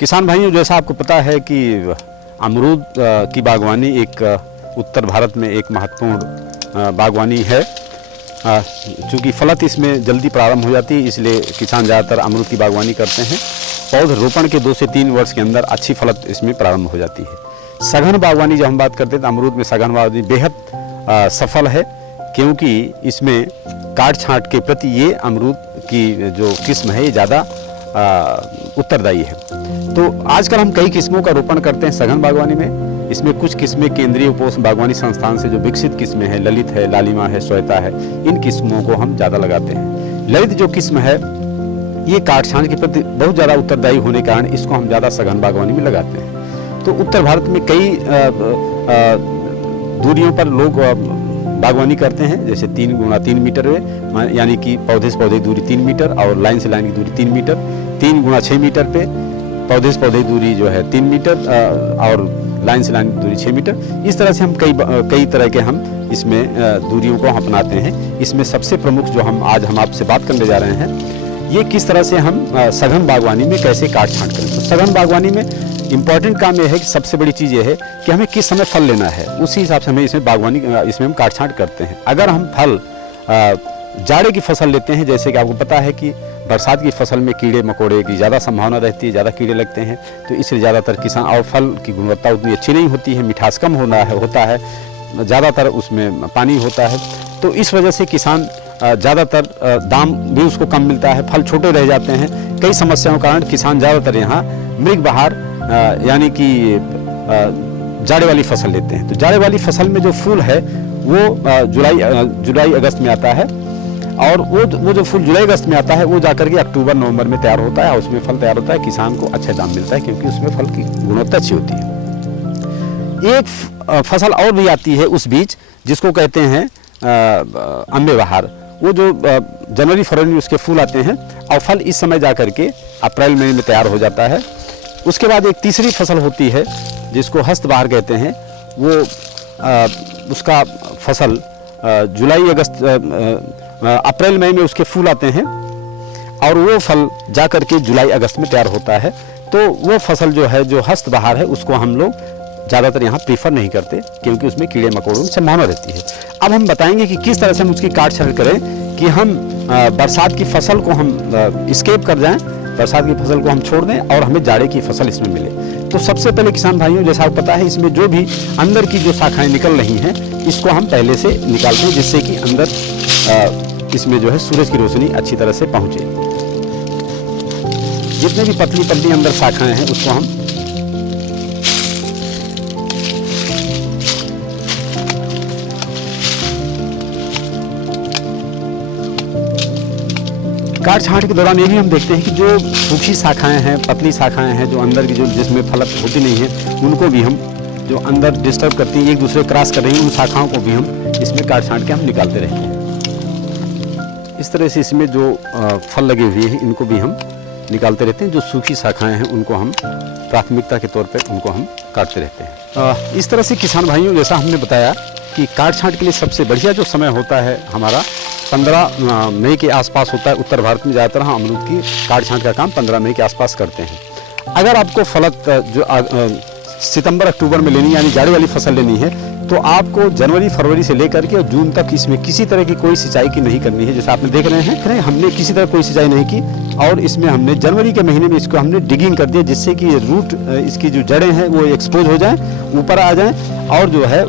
किसान भाइयों, जैसा आपको पता है कि अमरूद की बागवानी एक उत्तर भारत में एक महत्वपूर्ण बागवानी है। चूँकि फलत इसमें जल्दी प्रारंभ हो जाती है, इसलिए किसान ज़्यादातर अमरूद की बागवानी करते हैं। पौध रोपण के 2 से 3 वर्ष के अंदर अच्छी फलत इसमें प्रारंभ हो जाती है। सघन बागवानी जब हम बात करते हैं तो अमरूद में सघन बागवानी बेहद सफल है, क्योंकि इसमें काट छांट के प्रति ये अमरूद की जो किस्म है ये ज़्यादा उत्तरदायी है। तो आजकल हम कई किस्मों का रोपण करते हैं सघन बागवानी में। इसमें कुछ किस्में केंद्रीय उपोष्ण बागवानी संस्थान से जो विकसित किस्में हैं, ललित है, लालिमा है, श्वेता है, इन किस्मों को हम ज़्यादा लगाते हैं। ललित जो किस्म है ये काट छांट के प्रति बहुत ज़्यादा उत्तरदायी होने के कारण इसको हम ज़्यादा सघन बागवानी में लगाते हैं। तो उत्तर भारत में कई दूरियों पर लोग बागवानी करते हैं, जैसे 3 गुणा 3 मीटर में, यानी कि पौधे से पौधे की दूरी 3 मीटर और लाइन से लाइन की दूरी 3 मीटर, 3 गुणा 6 मीटर पे पौधे से पौधे की दूरी जो है 3 मीटर और लाइन से लाइन की दूरी 6 मीटर। इस तरह से हम कई तरह के हम इसमें दूरियों को अपनाते हैं। इसमें सबसे प्रमुख जो हम आपसे बात करने जा रहे हैं, ये किस तरह से हम सघन बागवानी में कैसे काट छांट करें। तो सघन बागवानी में इम्पॉर्टेंट काम यह है कि सबसे बड़ी चीज़ ये है कि हमें किस समय फल लेना है, उसी हिसाब से हमें इसमें हम काट छांट करते हैं। अगर हम फल जाड़े की फसल लेते हैं, जैसे कि आपको पता है कि बरसात की फसल में कीड़े मकोड़े की ज़्यादा संभावना रहती है, ज़्यादा कीड़े लगते हैं, तो इसलिए ज़्यादातर किसान और फल की गुणवत्ता उतनी अच्छी नहीं होती है, मिठास कम होता है, ज़्यादातर उसमें पानी होता है। तो इस वजह से किसान ज़्यादातर दाम भी उसको कम मिलता है, फल छोटे रह जाते हैं। कई समस्याओं के कारण किसान ज़्यादातर यहाँ मृग बहार यानी कि जाड़े वाली फसल लेते हैं। तो जाड़े वाली फसल में जो फूल है वो जुलाई अगस्त में आता है, और वो जो फूल जुलाई अगस्त में आता है वो जाकर के अक्टूबर नवंबर में तैयार होता है, और उसमें फल तैयार होता है। किसान को अच्छा दाम मिलता है क्योंकि उसमें फल की गुणवत्ता अच्छी होती है। एक फसल और भी आती है उस बीच, जिसको कहते हैं अम्बे बहार। वो जो जनवरी फरवरी में उसके फूल आते हैं और फल इस समय जाकर के अप्रैल महीने में तैयार हो जाता है। उसके बाद एक तीसरी फसल होती है जिसको हस्त बहार कहते हैं। वो उसका फसल जुलाई अगस्त अप्रैल मई में उसके फूल आते हैं, और वो फल जाकर के जुलाई अगस्त में तैयार होता है। तो वो फसल जो है, जो हस्त बहार है, उसको हम लोग ज़्यादातर यहाँ प्रीफर नहीं करते, क्योंकि उसमें कीड़े मकोड़ों की संभावना रहती है। अब हम बताएंगे कि किस तरह से हम उसकी काट छांट करें कि हम बरसात की फसल को हम स्केप कर जाएं, बरसात की फसल को हम छोड़ दें और हमें जाड़े की फसल इसमें मिले। तो सबसे पहले किसान भाइयों, जैसा आपको पता है, इसमें जो भी अंदर की जो शाखाएं निकल रही हैं, इसको हम पहले से निकालते हैं, जिससे कि अंदर इसमें जो है सूरज की रोशनी अच्छी तरह से पहुंचे। जितने भी पतली पतली अंदर शाखाएं हैं उसको हम काट छांट के दौरान ये भी हम देखते हैं कि जो सूखी शाखाएं हैं, पतली शाखाएं हैं, जो अंदर की जो जिसमें फलत होती नहीं है, उनको भी हम जो अंदर डिस्टर्ब करती हैं, एक दूसरे क्रॉस कर रही हैं, उन शाखाओं को भी हम इसमें काट छांट के हम निकालते रहते हैं। इस तरह से इसमें जो फल लगे हुए हैं इनको भी हम निकालते रहते हैं। जो सूखी शाखाएं हैं उनको हम प्राथमिकता के तौर पर उनको हम काटते रहते हैं। इस तरह से किसान भाइयों, जैसा हमने बताया कि काट छांट के लिए सबसे बढ़िया जो समय होता है हमारा 15 मई के आसपास होता है। उत्तर भारत में ज़्यादातर हम अमरूद की काट छांट का काम 15 मई के आसपास करते हैं। अगर आपको फलत जो सितंबर अक्टूबर में लेनी, यानी जाड़े वाली फसल लेनी है, तो आपको जनवरी फरवरी से लेकर के जून तक इसमें किसी तरह की कोई सिंचाई की नहीं करनी है। जैसे आपने देख रहे हैं, हमने किसी तरह कोई सिंचाई नहीं की, और इसमें हमने जनवरी के महीने में इसको हमने डिगिंग कर दिया, जिससे कि रूट इसकी जो जड़ें हैं वो एक्सपोज हो जाएं, ऊपर आ जाएं, और जो है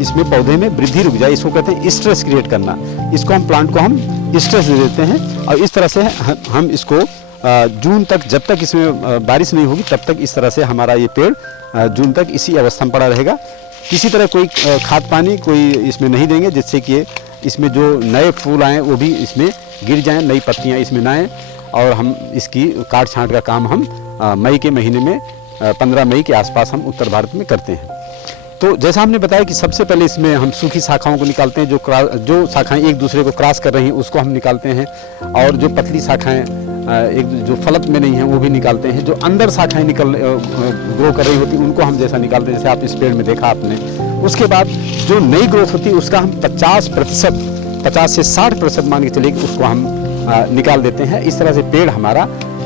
इसमें पौधे में वृद्धि रुक जाए। इसको कहते हैं स्ट्रेस क्रिएट करना। इसको हम प्लांट को हम स्ट्रेस दे देते हैं, और इस तरह से हम इसको जून तक, जब तक इसमें बारिश नहीं होगी तब तक इस तरह से हमारा ये पेड़ जून तक इसी अवस्था में पड़ा रहेगा। किसी तरह कोई खाद पानी कोई इसमें नहीं देंगे, जिससे कि इसमें जो नए फूल आएँ वो भी इसमें गिर जाएं, नई पत्तियां इसमें ना आएँ। और हम इसकी काट छांट का काम हम मई के महीने में 15 मई के आसपास हम उत्तर भारत में करते हैं। तो जैसा हमने बताया कि सबसे पहले इसमें हम सूखी शाखाओं को निकालते हैं, जो शाखाएं एक दूसरे को क्रॉस कर रही हैं उसको हम निकालते हैं, और जो पतली शाखाएं एक जो फलत में नहीं है वो भी निकालते हैं। जो अंदर शाखाएं ग्रो कर रही होती उनको हम जैसा निकालते हैं, जैसे आप इस पेड़ में देखा आपने। उसके बाद जो नई ग्रोथ होती है उसका हम 50 से 60% मान के चलिए कि उसको हम निकाल देते हैं। इस तरह से पेड़ हमारा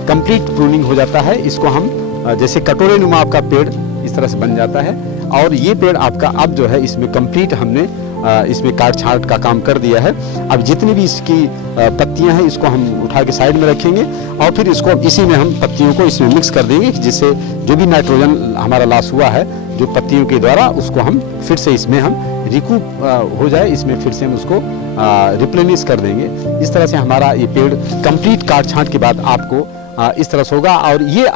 कंप्लीट प्रूनिंग हो जाता है। इसको हम जैसे कटोरे नुमा आपका पेड़ इस तरह से बन जाता है। और ये पेड़ आपका अब जो है इसमें कंप्लीट हमने इसमें काट छांट का काम कर दिया है। अब जितनी भी इसकी पत्तियां हैं इसको हम उठा के साइड में रखेंगे और फिर इसको इसी में हम पत्तियों को इसमें मिक्स कर देंगे, जिससे जो भी नाइट्रोजन हमारा लॉस हुआ है जो पत्तियों के द्वारा, उसको हम फिर से इसमें हम रिकूप हो जाए, इसमें फिर से हम उसको रिप्लेनिश कर देंगे। इस तरह से हमारा ये पेड़ कंप्लीट काट छांट के बाद आपको इस तरह से होगा। और ये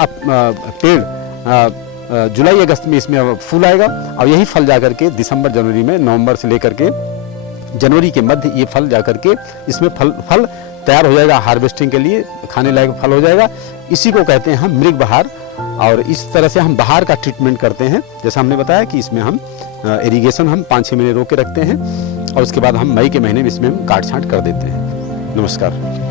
पेड़ जुलाई अगस्त में इसमें फूल आएगा और यही फल जाकर के दिसंबर जनवरी में, नवंबर से लेकर के जनवरी के मध्य ये फल जाकर के इसमें फल तैयार हो जाएगा, हार्वेस्टिंग के लिए खाने लायक फल हो जाएगा। इसी को कहते हैं हम मृग बहार। और इस तरह से हम बहार का ट्रीटमेंट करते हैं। जैसा हमने बताया कि इसमें हम इरिगेशन हम 5-6 महीने रोक के रखते हैं और उसके बाद हम मई के महीने में इसमें हम काट छांट कर देते हैं। नमस्कार।